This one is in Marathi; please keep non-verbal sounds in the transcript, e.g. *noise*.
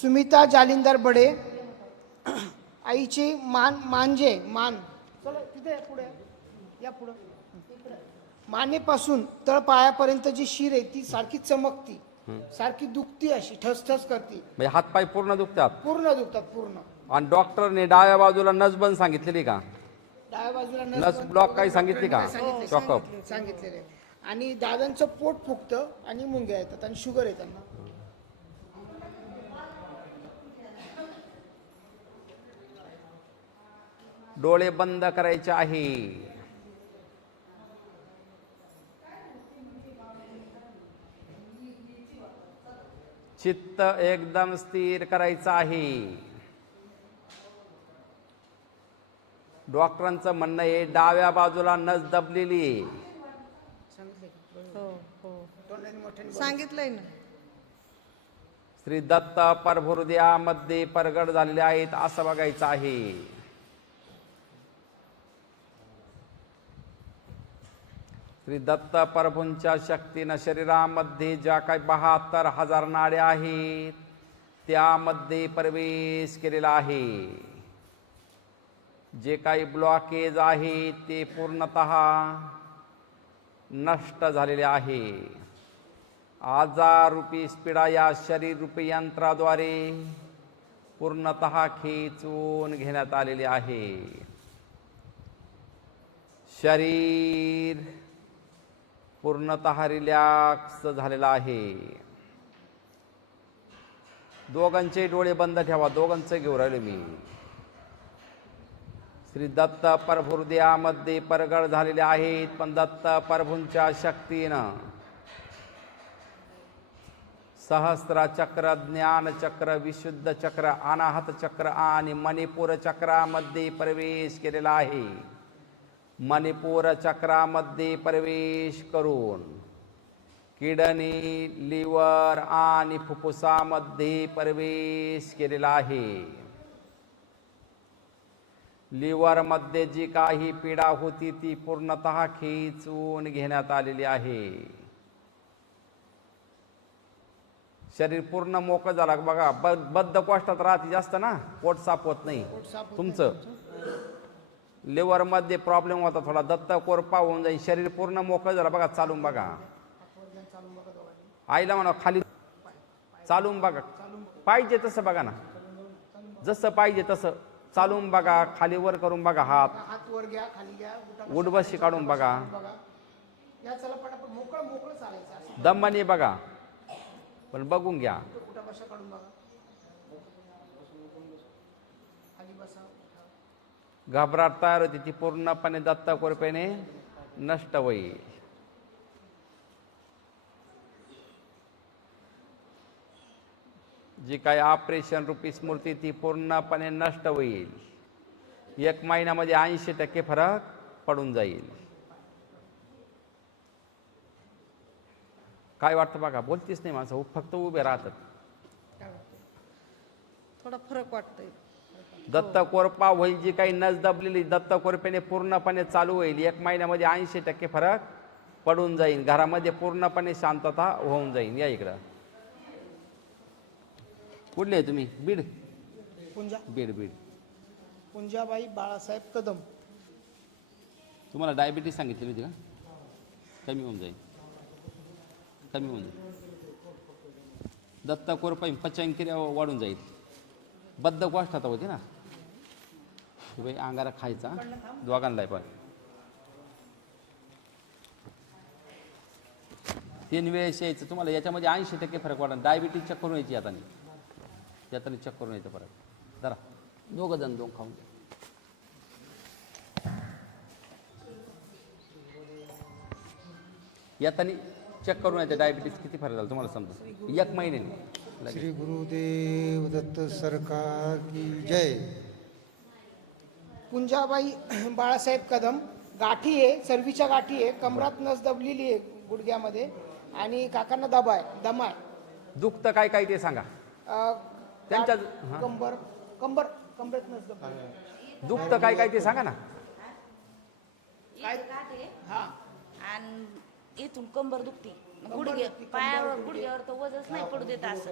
सुमिता जालिंदर बडे आईची मान मांजे मान. चला तिथे पुढे. या पुढं. मानेपासून तळ पायापर्यंत जी शिर आहे ती सारखी चमकती. सारखी दुखती अशी ठसठस करती. म्हणजे हातपाय पूर्ण दुखतात? पूर्ण दुखतात पूर्ण. आणि डॉक्टरने डाव्या बाजूला नसबंद सांगितलेली का? डाव्या बाजूला नस बंद. ब्लॉक काही सांगितली का? सांगितले, चॉकअप सांगितले, सांगितलेले. आणि दादांचं पोट फुगतं आणि मुंग्या येतात आणि शुगर आहे त्यांना. डोळे बंद करायचे आहे चित्त एकदम स्थिर करायचं आहे डॉक्टरांचं म्हणणं आहे डाव्या बाजूला नस दबलेली? हो हो. सांगितलंय ना श्री दत्त परभृदयामध्ये प्रगट झालेले आहेत असं बघायचं आहे श्री दत्त प्रभूंच्या शक्तीनं शरीरामध्ये ज्या काही बहात्तर हजार नाड्या आहेत त्यामध्ये प्रवेश केलेला आहे. जे काही ब्लॉकेज आहे ते पूर्णतः नष्ट झालेले आहे. आजार रूपी स्पिडा या शरीर रूपी यंत्राद्वारे पूर्णतः खेचून घेण्यात आलेले आहे. शरीर पूर्णतः रिलॅक्स झालेला आहे. दोघांचे डोळे बंद ठेवा दोघांचं घेऊन राहिले मी. श्री दत्त परभृदयामध्ये परगड झालेले आहेत पण दत्त प्रभूंच्या शक्तीनं. सहस्र चक्र ज्ञान चक्र विशुद्ध चक्र अनाहत चक्र आणि मणिपूर चक्रामध्ये प्रवेश केलेला आहे. मणिपूर चक्रामध्ये प्रवेश करून किडनी लिव्हर आणि फुफ्फुसामध्ये प्रवेश केलेला आहे. लिव्हरमध्ये जी काही पीडा होती ती पूर्णतः खेचून घेण्यात आलेली आहे. शरीर पूर्ण मोकळं झालं. बघा बद्ध कोष्टात राहते जास्त ना? पोट साफ होत नाही. तुमचं? लिव्हरमध्ये प्रॉब्लेम होता थोडा. दत्त कोरपा होऊन जाईल. शरीर पूर्ण मोकळं झालं. बघा चालून बघा. आईला म्हणा खाली चालून बघा. पाहिजे तसं बघा ना. जसं पाहिजे तसं. चालून बघा. खाली वर करून बघा हात. हात वर घ्या खाली घ्या. उडबशी काढून बघा. दमाने बघा. पण बघून घ्या. उठा बसा तयार ती पूर्णपणे दत्ता कृपेने नष्ट होईल. जी काही ऑपरेशन रूपी स्मृती ती पूर्णपणे नष्ट होईल. एक महिन्यामध्ये ऐंशी टक्के फरक पडून जाईल. काय वाटतं बघा बोलतीच नाही माणसं फक्त उभे राहतात. काय वाटतं? थोडा फरक वाटतोय. दत्त कोरपा होईल जी काही नस दबलेली दत्त कोरपेने पूर्णपणे चालू होईल. एक महिन्यामध्ये ऐंशी टक्के फरक पडून जाईल. घरामध्ये पूर्णपणे शांतता होऊन जाईल. या इकडं. कुठले आहे तुम्ही? बीड? पुंजा. बीड बीड. पुंजाबाई बाळासाहेब कदम. तुम्हाला डायबिटीस सांगितलेली होती का? कमी होऊन जाईल. कमी होऊन जाईल. दत्त कोरपाई पचनक्रिया वाढून जाईल. बद्ध गोष्ट होती ना. की बाई अंगारा खायचा. दोघांना पण. तीन वेळेस यायचं तुम्हाला याच्यामध्ये ऐंशी टक्के फरक वाढणार डायबिटीज चेक करून यायची आता याताने चेक करून यायचं फरक जरा. दोघं जण दोन खाऊन. यातानी चेक करून यायचं. डायबिटीस किती फरक झाला तुम्हाला समजा? एक महिन्याने. श्री गुरुदेव दत्त सरकार की जय. पुंजाबाई *clears throat* बाळासाहेब कदम गाठी आहे सर्वीच्या गाठी आहे कमरात नस दबलेली आहे गुडघ्यामध्ये आणि काकांना दबा आहे दमा आहे दुखतं काय काय ते सांगा. अं, त्यांच्या- हा. कंबर कंबर कमरेत नस दबली दुखतं काय काय ते सांगा ना. काय? हा. आणि इथून कंबर दुखते. गुडघे पायावर गुडघ्यावर तर वजच नाही पडू देत असं.